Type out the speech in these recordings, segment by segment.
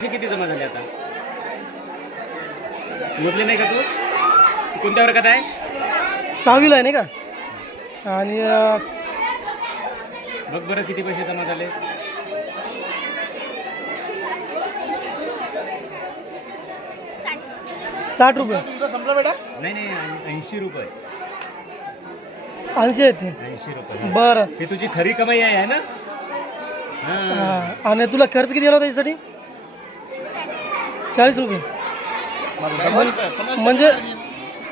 पैसे किती जमा झाले आता? मोजले नाही का तू? कोणत्या वर्गात आहे? सहावीला आहे नाही का? आणि बघ बरं किती पैसे जमा झाले. साठ रुपये. नाही नाही ऐंशी रुपये. ऐंशी आहेत ते. ऐंशी रुपये बरं. ते तुझी खरी कमाई आहे है ना? हां. हा. आणि तुला खर्च किती आला होता त्याच्यासाठी चाळीस रुपये. म्हण- म्हणजे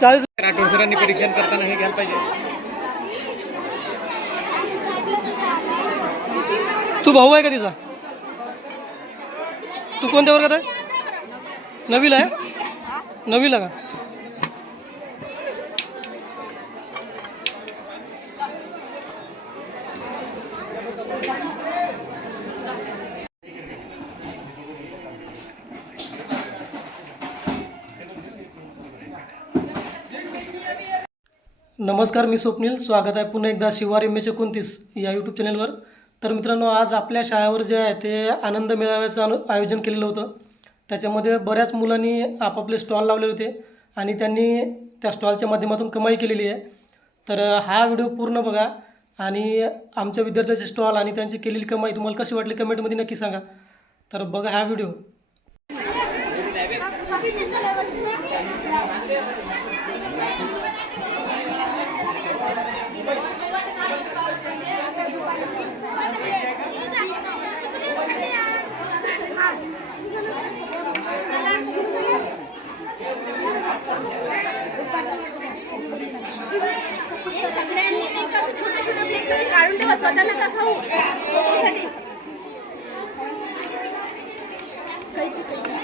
चाळीस राठोड सरांनी परीक्षण करताना हे घ्यायला पाहिजे. तू भाऊ आहे का तिचा? तू कोणत्या वर्गात आहे? नवीला आहे? नवीला का? नमस्कार मी स्वप्नील. स्वागत आहे पुन्हा एकदा शिवार एम एच एकोणतीस या यूट्यूब चॅनलवर तर मित्रांनो आज आपल्या शाळेवर जे आहे ते आनंद मेळाव्याचं अनु आयोजन केलेलं होतं. त्याच्यामध्ये बऱ्याच मुलांनी आपापले स्टॉल लावले होते आणि त्यांनी त्या स्टॉलच्या माध्यमातून कमाई केलेली आहे. तर हा व्हिडिओ पूर्ण बघा आणि आमच्या विद्यार्थ्याचे स्टॉल आणि त्यांची केलेली कमाई तुम्हाला कशी वाटली कमेंटमध्ये नक्की सांगा. तर बघा हा व्हिडिओ सगळ्यांनी नाही का छोटे छोटे प्लेट काढून ठेवा स्वतः नका खाऊ कैची, कैची.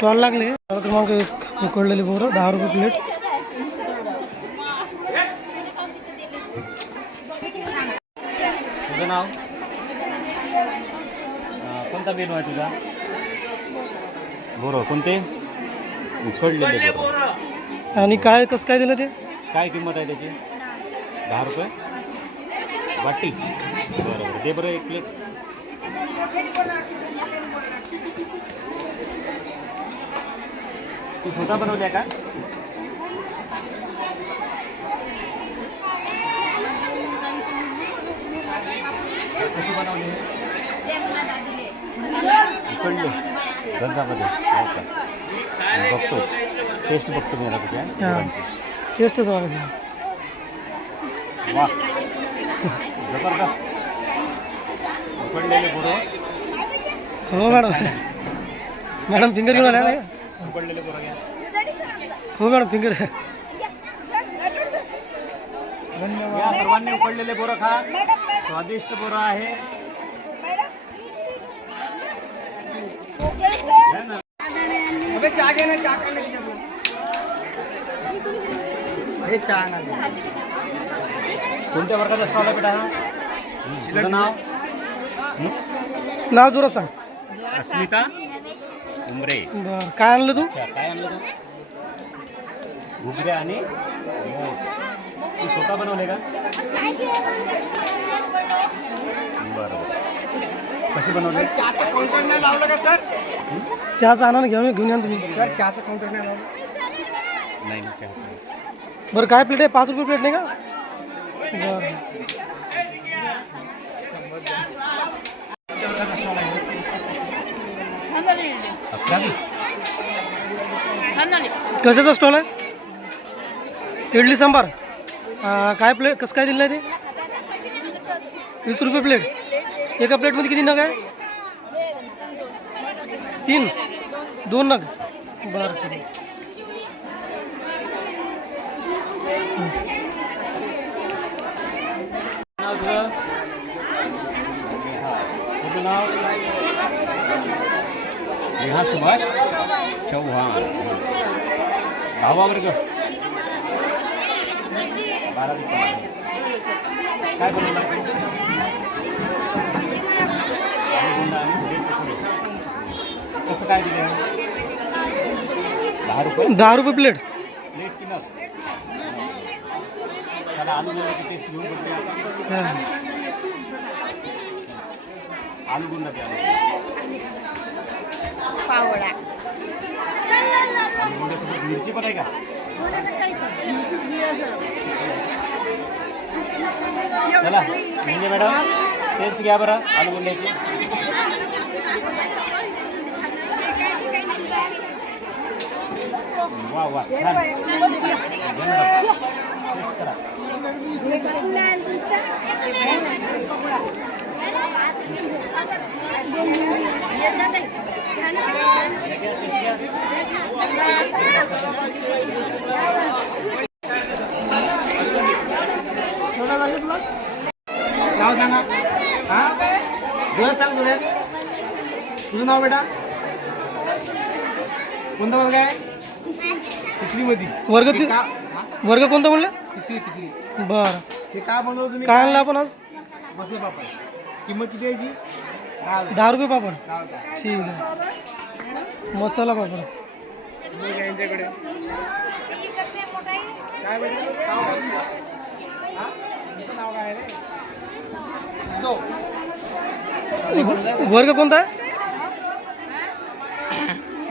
स्टॉल लागले क्रमांक एक उकडलेली बोरं दहा रुपये प्लेट तुझं नाव? कोणता मेनू आहे तुझा? बोरो कोणते? उकडलेले बोरं. आणि काय कसं काय दिलं ते? काय किंमत आहे त्याची? दहा रुपये. वाटी. बरं बरं. दे बरं एक प्लेट तू स्वतः बनवल्या का? कशी बनवली उकडले गंजामध्ये. हो का? बघतो टेस्ट बघतो मी आता तुझ्या. टेस्टच बघायचं वा. जबरदस्त. उकडलेले बोरं हो मॅडम. मॅडम फिंगर घेऊन आल्या फिंगर या सर्वांनी उकडलेले बोरं खा। स्वादिष्ट बोरं आहे घ्या ना. कोणत्या वर्गाचा स्टॉल बेटा हा? तुझं नाव नाव जोरात सांग। अस्मिता? उमरे. बरं काय आणलं तू? काय आणलं तू? घुगऱ्या आणि तू स्वतः बनवले का? बरं. कशी बनवली? चहाचा आणा ना घेऊन घेऊन या ना तुम्ही. नाही नाही चहा. बरं काय प्लेट आहे? पाच रुपये प्लेट नाही का? बरं. कशाचा स्टॉल आहे? इडली सांबार. अं, काय प्लेट कसं काय दिलं आहे ते? वीस रुपये प्लेट एका प्लेटमध्ये किती नग आहे? तीन. दोन नग. बरं. नाव तुझं नाव नेहा सुभाष चव्हाण दहावा वर्ग बारावी क्रमांक. काय बनवलं आलूगुंडा आणि उडीद पकोडे. कसं काय दिलं दहा रुपये दहा रुपये प्लेट प्लेट किलो त्याला आलूगुंडाची टेस्ट घेऊन बघते आता. हां आलूगुंडा आलू आलूगुंड्यासोबत मिरची पण आहे का चला म्हणजे मॅडम टेस्ट घ्या बरं आलूगुंड्याची वा वा छान. करा नाव सांगा हा? दिवस सांग तुझे. तुझं नाव बेटा? कोणता वर्ग आहे? तिसरी मध्ये वर्ग ति-? वर्ग कोणता म्हणलं? तिसरी तिसरी. बरं. हे का बनवलं तुम्ही? काय आणलं आपण आज? बसले पापड किंमत किती यायची? दहा रुपये. दहा रुपये पापड. दहा रुपये. ठीक आहे. मसाला पापड. काय यांच्याकडे. काय बेटा नाव काय तुमचं? हा? तुमचं नाव काय आहे रे दो. वर्ग कोणता?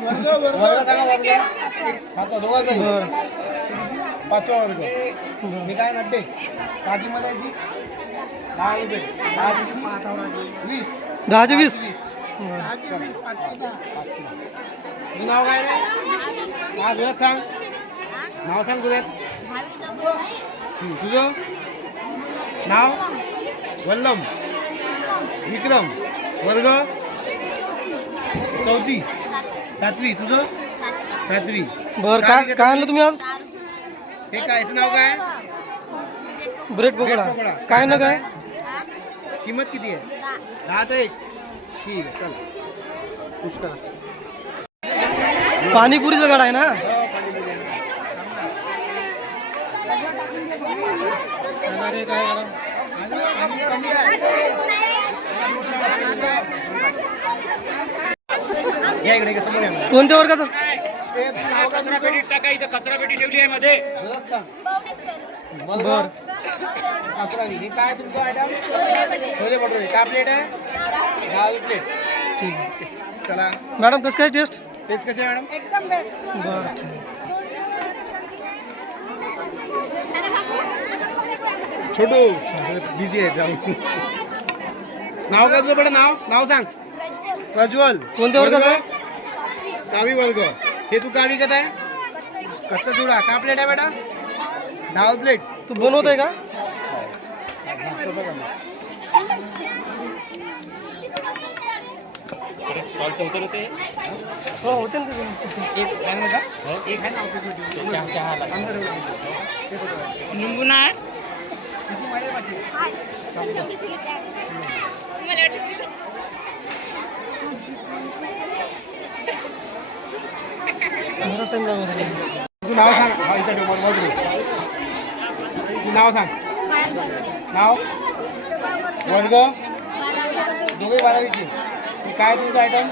आहे वर्ग. सांगा वर्ग. सातवा दोघाचा आहे. बरं. पाचवा वर्ग. मी काय नड्डे? काजी रुपये दहाची वीस. तुझं नाव काय रे हा तुझं सांग नाव सांग तुझ्यात तुझं नाव वल्लम विक्रम वर्ग चौथी सातवी तुझं सातवी बरं काय काय आणलं तुम्ही आज? हे काय याचं नाव काय? ब्रेड पकोडा. काय नग आहे किंमत किती आहे? दहाचा एक. ठीक आहे चल. करा. पाणीपुरीचा गाडा आहे ना? अरे काय? करा? या इकडे इकडे समोर या मला. कोणत्या वर्गाचा? ते नाव काय तुमचं? टाका इथं कचरा पेटी ठेवली आहे मध्ये. बरं. अकरावी हे काय तुमचं आयटम छोले भटुरे. काय प्लेट आहे? प्लेट ठीक आहे. चला. मॅडम कसं काय टेस्ट तेच कसे आहे मॅडम एकदम बेस्ट बरं. छोटू बिझी आहे जाऊ नाव काय तुझं बेटा नाव? नाव सांग. प्रज्वल. कोणत्या वर्गाचं वर्ग? सहावी वर्ग. हे तू काय विकत आहे? कच्चा चुडा का प्लेट आहे बेटा दहा प्लेट तू बनवत आहे का स्टॉलचं होतं ना ते हो होते ना ते. एक आहे ना का आहे ना. चहा? निंबू नाही नाव सांग हा इथं ठेव बरोबर ठेव. तू नाव सांग. नाव? वर्ग? दोघे बारावीची. हे काय तुमचं आयटम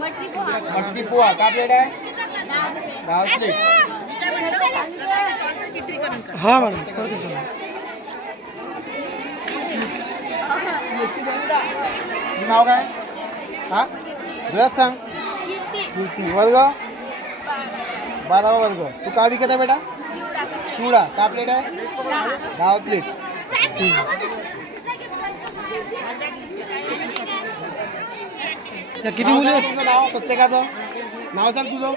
मटकी पोहा. का प्लेट आहे? दहा प्लेट चित्रीकरण कर हा मॅडम. करते नाव काय? हा? वेळात सांग. वर्ग? बारावा वर्ग. तू काय विकत आहे बेटा? चिवडा का प्लेट आहे? दहा प्लेट किती मुली नाव आहेत? तुझं नाव प्रत्येकाचं? नाव सांग तुझं.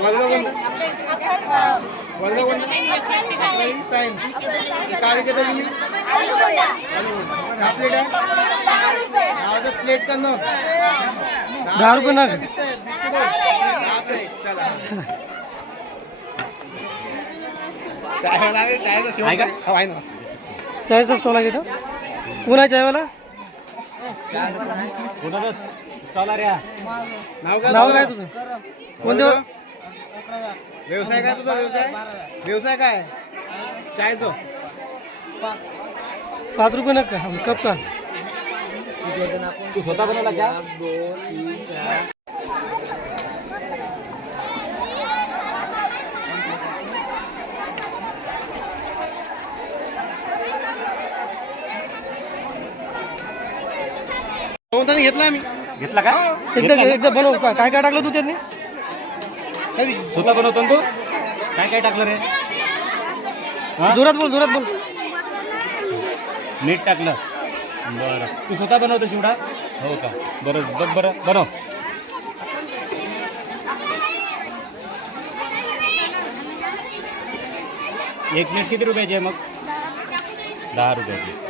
वर्ग कोणता वर्ग कोणता सायन्स काय विकत आहे तुम्ही? का प्लेट आहे? प्लेट का न दहा रुपये नग. आहे. ना चायचा स्टॉल आहे इथं कोण आहे चायवाला? हा? नाव काय तुझं? कोणत्या व्यवसाय काय तुझा व्यवसाय? व्यवसाय काय? चायचं. पाच रुपये नग का कप का? तू स्वतः बनवला कोणता घेतला मी घेतला का? एकदा एकदा बनव. काय काय टाकलं तू त्यांनी? कधी स्वतः बनवतो ना तू? काय काय टाकलं रे? हा? जोरात बोल जोरात बोल. मीठ टाकलं. बरं. तू स्वतः बनवतो चिवडा हो का? बरं बघ बरं. बनव. एक प्लेट किती रुपयाची आहे मग? दहा रुपयाची.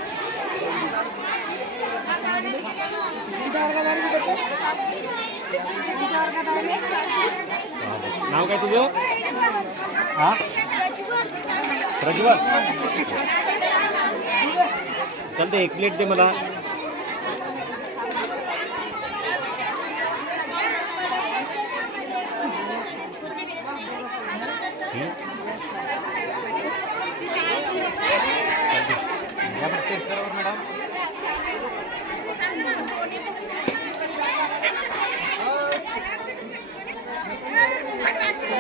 नाव काय तुझं? हा? प्रज्वल चालतं एक प्लेट दे मला.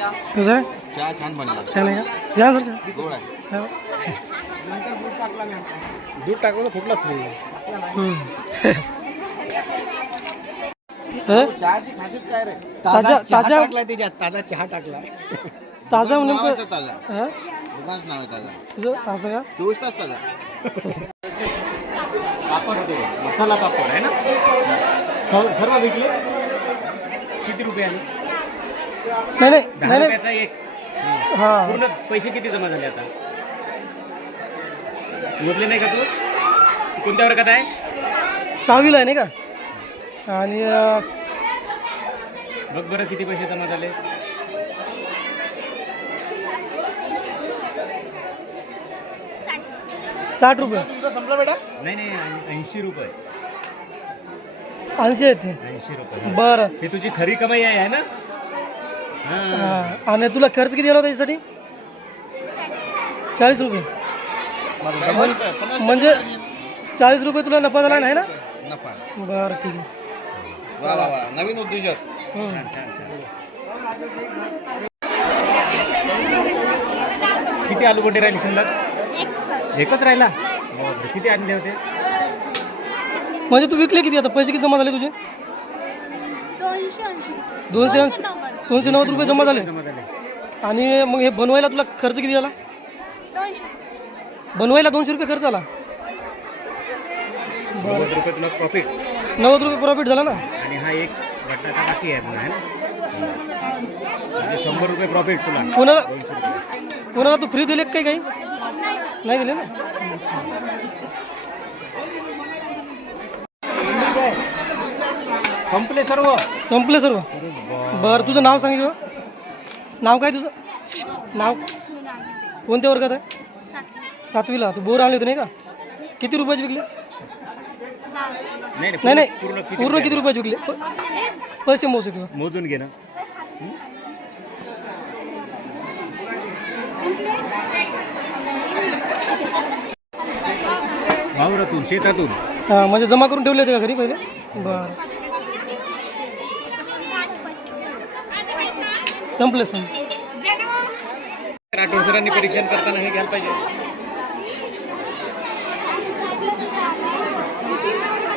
कसं आहे चहा सर. दूध टाकलं फुटलंच नाही ताजा- ताजा- टाकलाय टाकला ताज़ा ताज़ा। मसाला पापड आहे ना? सर्व विकले किती रुपये आले नाही नाही दहा नाही नाही. रुपयाचा एक. हा. पूर्ण पैसे किती जमा झाले आता? मोजले नाही का तू? तू कोणत्या वर्गात आहे? सहावीला आहे नाही का? आणि अं, बघ बरं किती पैसे जमा झाले. साठ रुपये. तुमचं संपलं बेटा? नाही नाही ऐंशी रुपये. ऐंशी आहेत ते. ऐंशी रुपये. बरं. हे तुझी खरी कमाई आहे है ना? हा. आणि तुला खर्च किती आला होता चाळीस रुपये. म्हणजे चाळीस रुपये तुला नफा झाला नाही ना? नफा बरं ठीक आहे. वा वा वा. नवीन उद्योजक. हम्म. किती आलू गोटे राहिली शिल्लक? एकच राहिला? बापरे, किती आणले होते? म्हणजे तू विकले किती आता? पैसे किती जमा झाले तुझे? दोनशे ऐंशी दोनशे नव्वद. रुपये जमा झाले. झाले. आणि मग हे बनवायला तुला खर्च किती आला बनवायला दोनशे रुपये खर्च आला नव्वद रुपये तुला प्रॉफिट नव्वद रुपये प्रॉफिट झाला ना? आणि हा एक बटाटा बाकी आहे शंभर रुपये प्रॉफिट तुला. कोणाला कोणाला तू फ्री दिले काही काही? नाही. दिले ना? संपले सर्व? संपले सर्व. बरं तुझं नाव सांग किंवा नाव काय तुझं? नाव? कोणत्या वर्गात आहे? सातवीला. तू बोर आणले होते नाही का? किती रुपयाचे विकले? नाही नाही नाही पूर्ण किती पूर्ण किती रुपयाचे विकले? प- पैसे मोजू किंवा मोजून घे ना. वावरातून शेतातून. हां म्हणजे जमा करून ठेवले होते का घरी पहिले? बरं. संपले राठोड सरांनी परीक्षण करताना हे घ्यायला पाहिजे.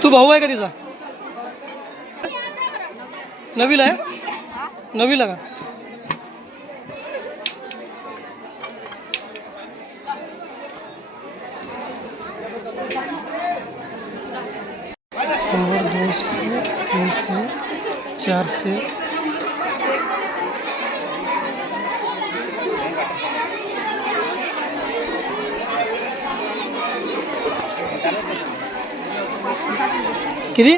तू भाऊ आहे का तिचा? नवीला आहे? नवीला का? शंभर दोनशे तीनशे चारशे किती?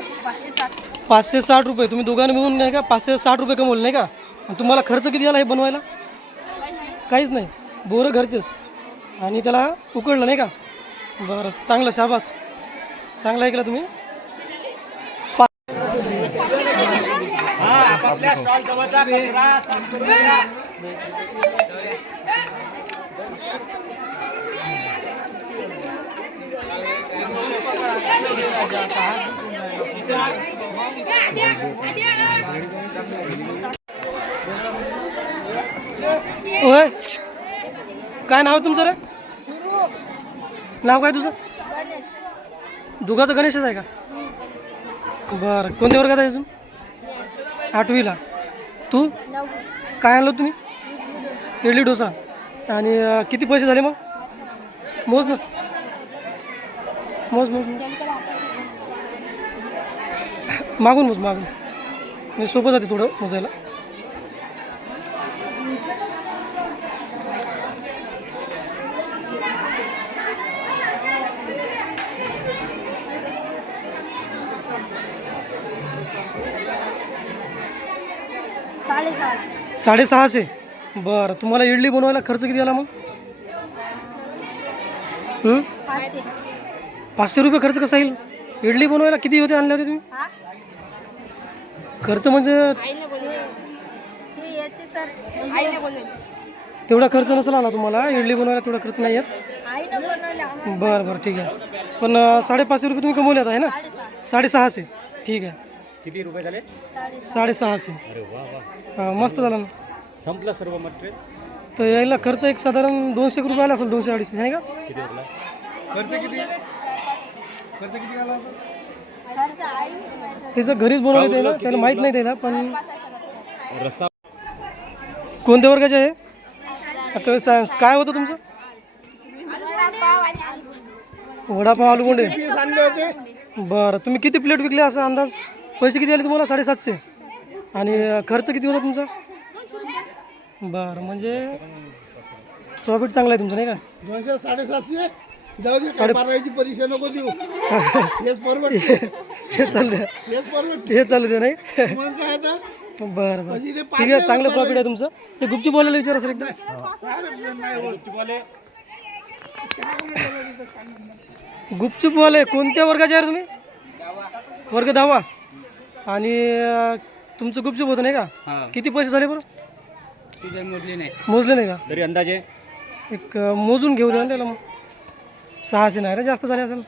पाचशे साठ. रुपये. तुम्ही दोघांनी मिळून नाही का पाचशे साठ रुपये कमवले नाही का? आणि तुम्हाला खर्च किती आला हे बनवायला? काहीच नाही. बोरं घरचेच. आणि त्याला उकळलं नाही का? बरं चांगलं शाबास. चांगलं ऐकलं तुम्ही? होय काय नाव आहे तुमचं रे? नाव काय तुझं? दुगाचं गणेशच आहे का? बरं कोणत्या वर्गात आहे अजून? आठवीला. तू? काय आणलं तुम्ही? इडली डोसा. आणि किती पैसे झाले मग? मोज ना मोज मोज मोज. मागून मोज मागून. म्हणजे सोपं जाते थोडं मोजायला. साडेसहाशे. बरं तुम्हाला इडली बनवायला खर्च किती आला मग? पाचशे. रुपये खर्च कसा येईल? इडली बनवायला किती होते आणले होते तुम्ही? खर्च म्हणजे तेवढा खर्च नसेल आला तुम्हाला? इडली बनवायला तेवढा खर्च नाही येत? बरं बरं ठीक आहे. पण अं, साडेपाचशे रुपये तुम्ही कमवले आता आहे ना? साडेसहाशे. ठीक आहे. किती रुपये झाले? साडेसहाशे. अरे वा वा. हां मस्त झालं ना. संपलं सर्व मटेरियल तर यायला खर्च एक साधारण दोनशे रुपये आला असेल दोनशे अडीचशे आहे का? किती खर्च किती? खर्च किती आला होता? त्याचं घरीच बनवलं त्याला त्याला माहीत नाही त्याला पण रस्सा कोणत्या वर्गाचे आहे? अकरावी सायन्स. काय होतं तुमचं? वडापाव आलू होते बरं तुम्ही किती प्लेट विकले असा अंदाज? पैसे किती आले तुम्हाला? साडेसातशे. आणि खर्च किती होता तुमचा? बरं म्हणजे प्रॉफिट चांगला आहे तुमचं नाही का? दोनशे साडेसातशे. जाऊ दे साडे- बारावीची परीक्षा नको देऊ. सा- हेच परवड हे चाललं हेच परवड हे चाललं ते नाही. मग काय आता? बरं बरं. म्हणजे ते ठीक आहे चांगलं प्रॉफिट आहे तुमचं. ते गुपचूप बोलायला विचारा सर एकदा. गुपचूपवाले कोणत्या वर्गाचे आहे रे तुम्ही? वर्ग दहावा. आणि अं, तुमचं गुपचूप होतं नाही का? किती पैसे झाले बरं? मोजले नाही. का? तरी अंदाजे. एक अं, मोजून घेऊ द्या ना त्याला मग. सहाशे नाही रे जास्त झाले असेल.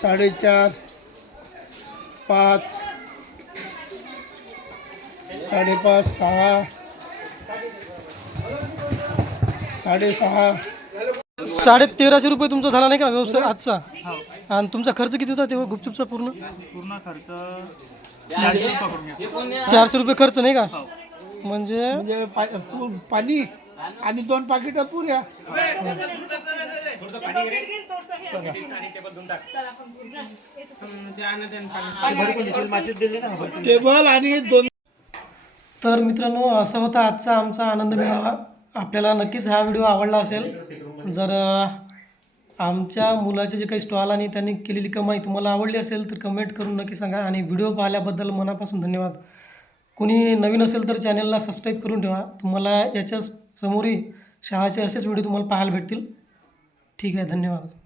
साडेचार पाच साडेपाच सहा साडेसहा. साडे तेराशे रुपये तुमचा झाला नाही का व्यवसाय आजचा? आणि तुमचा खर्च किती होता तेव्हा गुपचूपचा पूर्ण? पूर्ण खर्च चारशे रुपये खर्च नाही का? म्हणजे? म्हणजे पा- पू- पाणी आणि दोन पाकिटं पुऱ्या. टेबल आणि दोन तर मित्रांनो असा होता आजचा आमचा आनंद मेळावा. आपल्याला नक्कीच हा व्हिडिओ आवडला असेल. जर आमच्या मुलाचे जे काही स्टॉल आणि त्यांनी केलेली कमाई तुम्हाला आवडली असेल तर कमेंट करून नक्की सांगा. आणि व्हिडिओ पाहिल्याबद्दल मनापासून धन्यवाद. कोणी नवीन असेल तर चॅनलला सबस्क्राईब करून ठेवा. तुम्हाला याच्या समोरही शहाचे असेच व्हिडिओ तुम्हाला पाहायला भेटतील. ठीक आहे धन्यवाद.